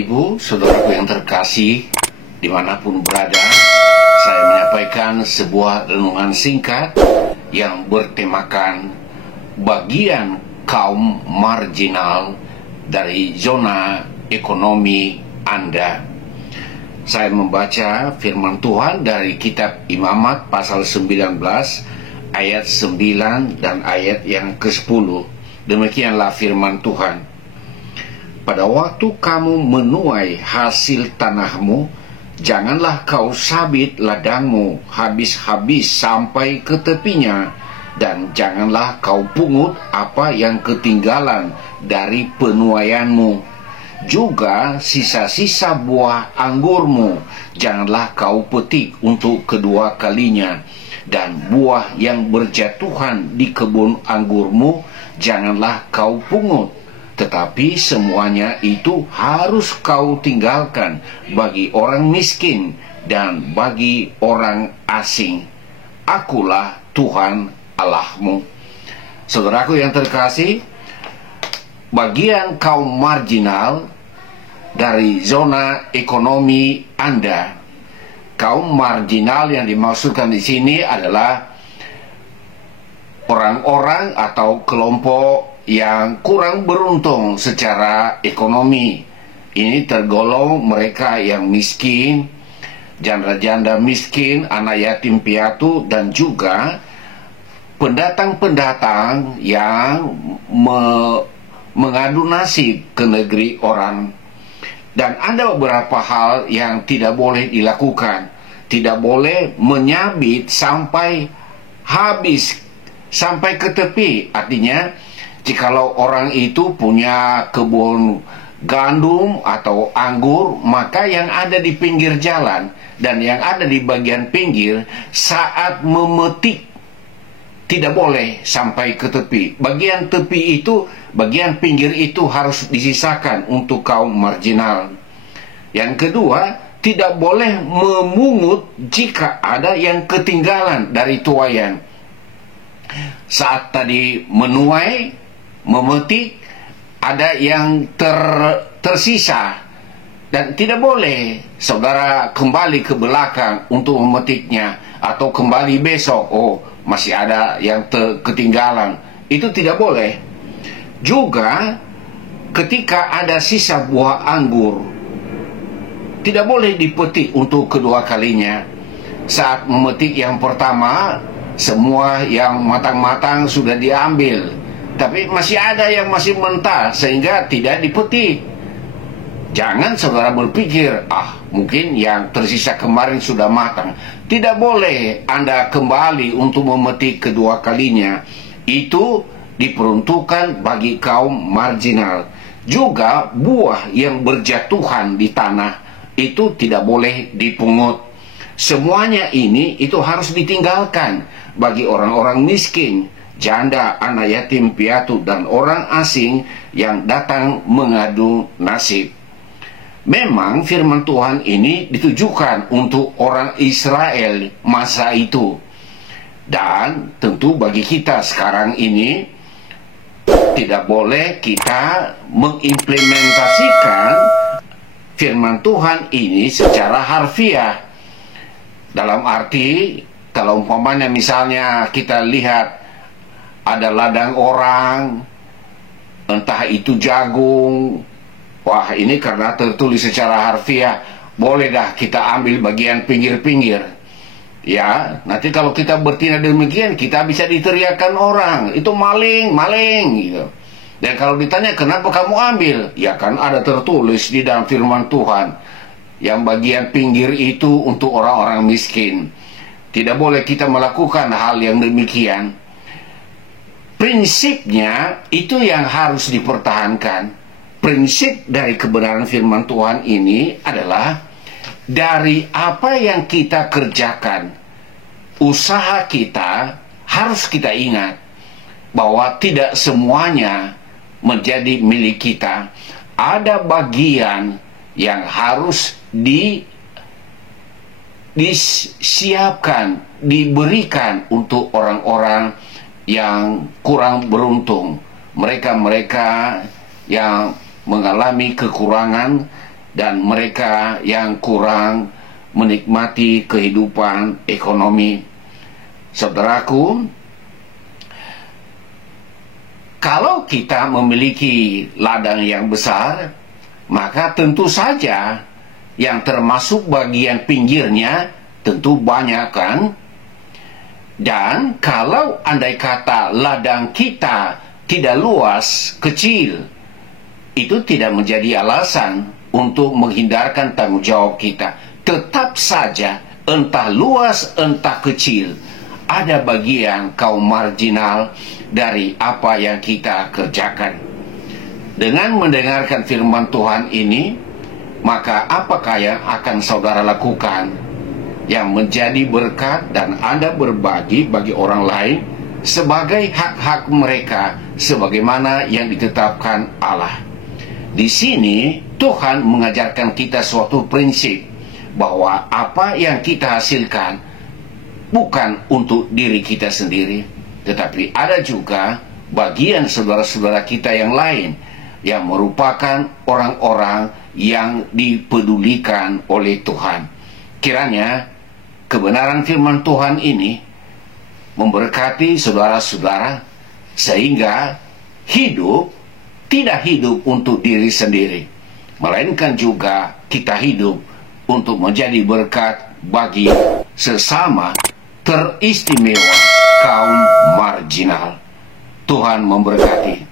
Ibu, saudaraku yang terkasih, dimanapun berada, saya menyampaikan sebuah renungan singkat yang bertemakan bagian kaum marginal dari zona ekonomi Anda. Saya membaca firman Tuhan dari kitab Imamat pasal 19 ayat 9 dan ayat yang ke-10. Demikianlah firman Tuhan. Pada waktu kamu menuai hasil tanahmu, janganlah kau sabit ladangmu habis-habis sampai ke tepinya, dan janganlah kau pungut apa yang ketinggalan dari penuaianmu. Juga sisa-sisa buah anggurmu janganlah kau petik untuk kedua kalinya, dan buah yang berjatuhan di kebun anggurmu janganlah kau pungut. Tetapi semuanya itu harus kau tinggalkan bagi orang miskin dan bagi orang asing. Akulah Tuhan Allahmu. Saudaraku yang terkasih, bagian kaum marginal dari zona ekonomi Anda. Kaum marginal yang dimaksudkan di sini adalah orang-orang atau kelompok yang kurang beruntung secara ekonomi. Ini tergolong mereka yang miskin, janda-janda miskin, anak yatim piatu, dan juga pendatang-pendatang yang mengadu nasib ke negeri orang. Dan ada beberapa hal yang tidak boleh dilakukan. Tidak boleh menyabit sampai habis, sampai ke tepi. Artinya, jikalau orang itu punya kebun gandum atau anggur, maka yang ada di pinggir jalan dan yang ada di bagian pinggir saat memetik tidak boleh sampai ke tepi. Bagian tepi itu, bagian pinggir itu harus disisakan untuk kaum marginal. Yang kedua, tidak boleh memungut jika ada yang ketinggalan dari tuaian. Saat tadi menuai, memetik, ada yang tersisa, dan tidak boleh saudara kembali ke belakang untuk memetiknya atau kembali besok, masih ada yang ketinggalan. Itu tidak boleh. Juga ketika ada sisa buah anggur, tidak boleh dipetik untuk kedua kalinya. Saat memetik yang pertama, semua yang matang-matang sudah diambil, tapi masih ada yang masih mentah sehingga tidak dipetik. Jangan saudara berpikir, mungkin yang tersisa kemarin sudah matang. Tidak boleh Anda kembali untuk memetik kedua kalinya. Itu diperuntukkan bagi kaum marginal. Juga buah yang berjatuhan di tanah itu tidak boleh dipungut. Semuanya ini itu harus ditinggalkan bagi orang-orang miskin, janda, anak yatim piatu, dan orang asing yang datang mengadu nasib. Memang firman Tuhan ini ditujukan untuk orang Israel masa itu. Dan tentu bagi kita sekarang ini tidak boleh kita mengimplementasikan firman Tuhan ini secara harfiah. Dalam arti, kalau umpamanya misalnya kita lihat ada ladang orang, entah itu jagung, ini karena tertulis secara harfiah, boleh dah kita ambil bagian pinggir-pinggir. Ya, nanti kalau kita bertindak demikian, kita bisa diteriakan orang, itu maling, maling gitu. Dan kalau ditanya kenapa kamu ambil, ya kan ada tertulis di dalam firman Tuhan, yang bagian pinggir itu untuk orang-orang miskin. Tidak boleh kita melakukan hal yang demikian. Prinsipnya itu yang harus dipertahankan. Prinsip dari kebenaran firman Tuhan ini adalah dari apa yang kita kerjakan, usaha kita, harus kita ingat bahwa tidak semuanya menjadi milik kita. Ada bagian yang harus disiapkan, diberikan untuk orang-orang yang kurang beruntung. Mereka-mereka yang mengalami kekurangan, dan mereka yang kurang menikmati kehidupan ekonomi. Saudaraku, kalau kita memiliki ladang yang besar, maka tentu saja yang termasuk bagian pinggirnya tentu banyak, kan? Dan kalau andai kata ladang kita tidak luas, kecil, itu tidak menjadi alasan untuk menghindarkan tanggung jawab kita. Tetap saja, entah luas entah kecil, ada bagian kaum marginal dari apa yang kita kerjakan. Dengan mendengarkan firman Tuhan ini, maka apakah yang akan saudara lakukan yang menjadi berkat dan Anda berbagi bagi orang lain sebagai hak-hak mereka sebagaimana yang ditetapkan Allah? Di sini Tuhan mengajarkan kita suatu prinsip bahwa apa yang kita hasilkan bukan untuk diri kita sendiri, tetapi ada juga bagian saudara-saudara kita yang lain yang merupakan orang-orang yang dipedulikan oleh Tuhan. Kiranya kebenaran firman Tuhan ini memberkati saudara-saudara sehingga tidak hidup untuk diri sendiri, melainkan juga kita hidup untuk menjadi berkat bagi sesama teristimewa kaum marginal. Tuhan memberkati.